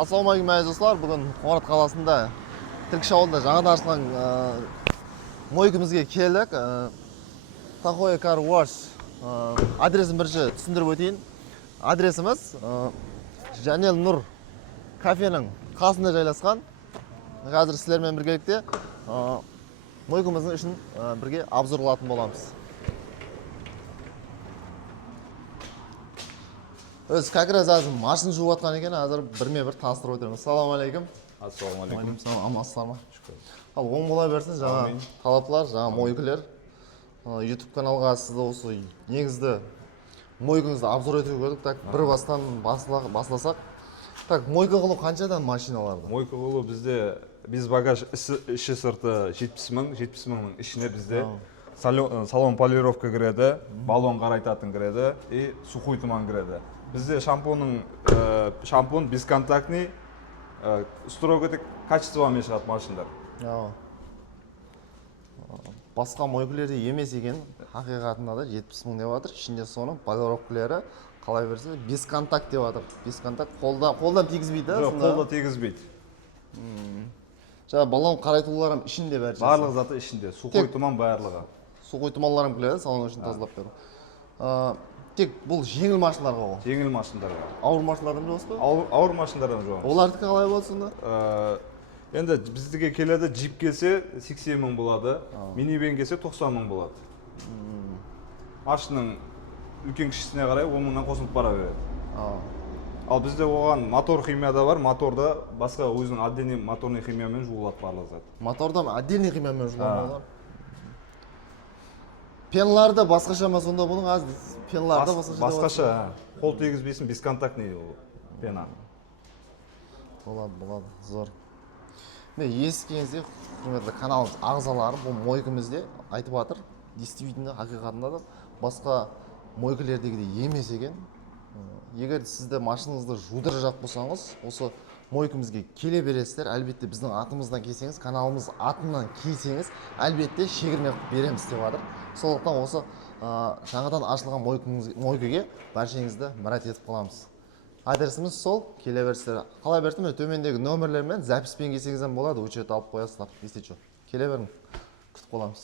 Ассалаумағалейкум әзіз достар, бүгін Қоңырат қаласында Тілкіш ауылында жаңадан ашылған мойкамызға келдік. Тахоя Car Wash адресін бірінші түсіндіріп өтейін. Адресіміз Жанел Нұр кафенің қасында жайласқан. Қазір сіздермен біргелікте мойкамыздың үшін бірге обзорлатын боламыз. Өз как раз азыр машина жуып жатқан екен, азыр бірме-бір таныстырып өтеміз. Ассалаумағалейкум. Ассалаумағалейкум. Амансыздар ма? Ал оң бола берсін, жаңа талаплар, жаңа мойкалар. YouTube каналға сізді осы негізді мойкаңызды обзор етуге көрдік. Так, бір бастан басласақ. Так, мойка қылу қаншадан машиналарды? Мойка қылу бізде біз багаж іші сырты 70 мыңның ішіне бізде салон полировка кіреді, баллон қарайтатын кіреді и сухой туман кіреді. Бізде шампунь бесконтактный, строго качествомен шығады машиндар. Басқа мойкалері емес екен, хақиқатында да 70 мың деп жатыр. Ішінде соның полировкалары қалай берсе бесконтакт деп жатыр. Бесконтакт қолдан тигізбейді, жоқ, қолда тигізбейді. Жаңа баллон қарайтуларым ішінде бәрі. Барлық заты ішінде, сухой туман барлығы. Сухой туманларым келеді, салон үшін тазалап беру. Тек бұл жеңіл машиналарға ғой. Жеңіл машиналарға. Ауыр машиналардан жоқ па? Ауыр машиналардан жоқ. Олардікі қалай болады сонда? Енді біздіге келеді, джип келсе 80 мың болады, минивэн келсе 90 мың болады. Машинаның үлкен кішісіне қарай 10 мыңнан қосылып бара береді. Ал бізде оған мотор химия да бар, моторда басқа өзінің отдельный моторный химиямен жуылады барлық зат. Моторда отдельный химиямен жуылады. Пенларды басқаша ма сонда бұның? Пенларды басқаша. Қол тегізбейсің, бесконтактный пена. Болады, зор. Ескенізде, құрметті каналымыз ағзалары бұл мойкамызде айтып жатыр. Действительно, хақиқатында да басқа мойкалердегідей емес екен. Егер сізді машинаңызды жудырып болсаңыз, осы мойкамызға келе бересіздер. Әлбетте біздің атымыздан келсеңіз, каналымыз атынан келсеңіз, әлбетте шегірме береміз деп жатыр. Сондықтан осы жаңадан ашылған мойкаға баршаңызды мұрат етіп қаламыз. Адресіміз сол, келе берсіздер. Қалай берсем, төмендегі нөмірлермен записпен келсеңізден болады, учет алып қоясыздар. Келе берің, күтіп қаламыз.